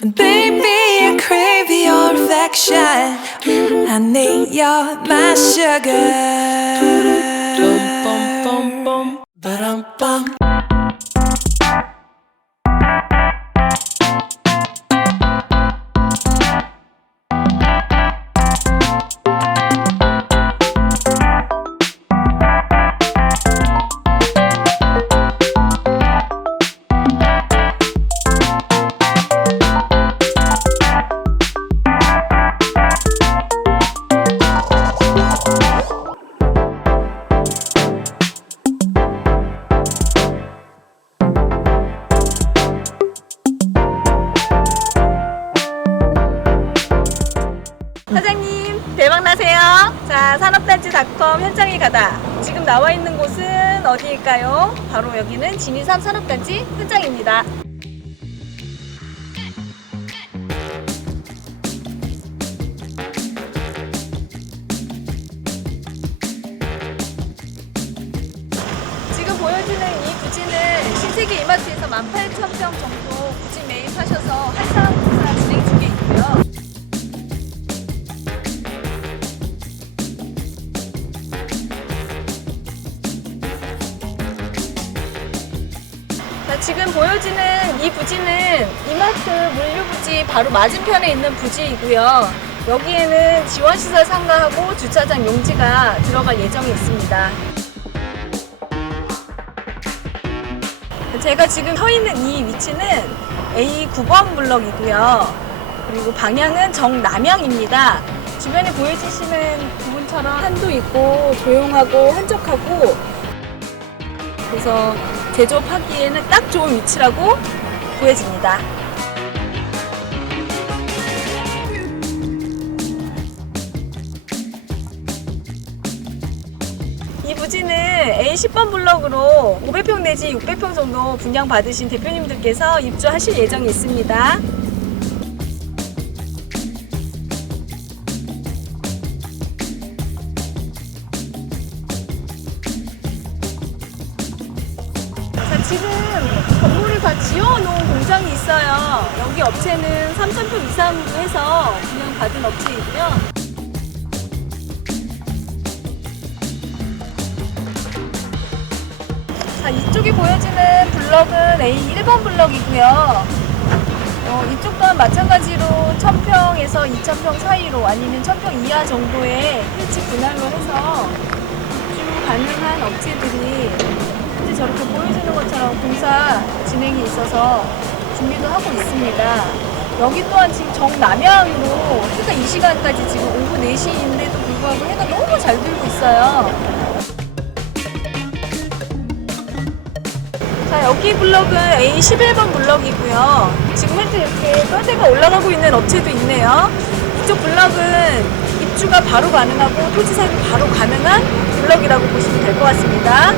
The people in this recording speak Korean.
Baby, I crave your affection. I need your my sugar. 사장님 대박 나세요. 자 산업단지닷컴 현장에 가다. 지금 나와 있는 곳은 어디일까요? 바로 여기는 진이삼 산업단지 현장입니다. 지금 보여지는 이 부지는 신세계 이마트에서 18,000평 정도 부지 매입하셔서 지금 보여지는 이 부지는 이마트 물류부지 바로 맞은편에 있는 부지이고요. 여기에는 지원시설 상가하고 주차장 용지가 들어갈 예정이 있습니다. 제가 지금 서 있는 이 위치는 A 9번 블럭이고요. 그리고 방향은 정남향입니다. 주변에 보여주시는 부분처럼 산도 있고 조용하고 한적하고 그래서 제조업하기에는 딱 좋은 위치라고 보여집니다. 이 부지는 A 10번 블럭으로 500평 내지 600평 정도 분양 받으신 대표님들께서 입주하실 예정이 있습니다. 지금 건물을 다 지어놓은 공장이 있어요. 여기 업체는 3,000평 이상으로 해서 분양 받은 업체이고요. 자, 이쪽에 보여지는 블럭은 A 1번 블럭이고요. 어, 이쪽 또한 마찬가지로 1000평에서 2000평 사이로 아니면 1000평 이하 정도의 일치 분할로 해서 입주 가능한 업체들이 저렇게 보여지는 것처럼 공사 진행이 있어서 준비도 하고 있습니다. 여기 또한 지금 정남향으로 해가 이 시간까지 지금 오후 4시인데도 불구하고 해가 너무 잘 들고 있어요. 자, 여기 블럭은 A11번 블럭이고요. 지금 현재 이렇게 뼈대가 올라가고 있는 업체도 있네요. 이쪽 블럭은 입주가 바로 가능하고 토지 사용 바로 가능한 블럭이라고 보시면 될 것 같습니다.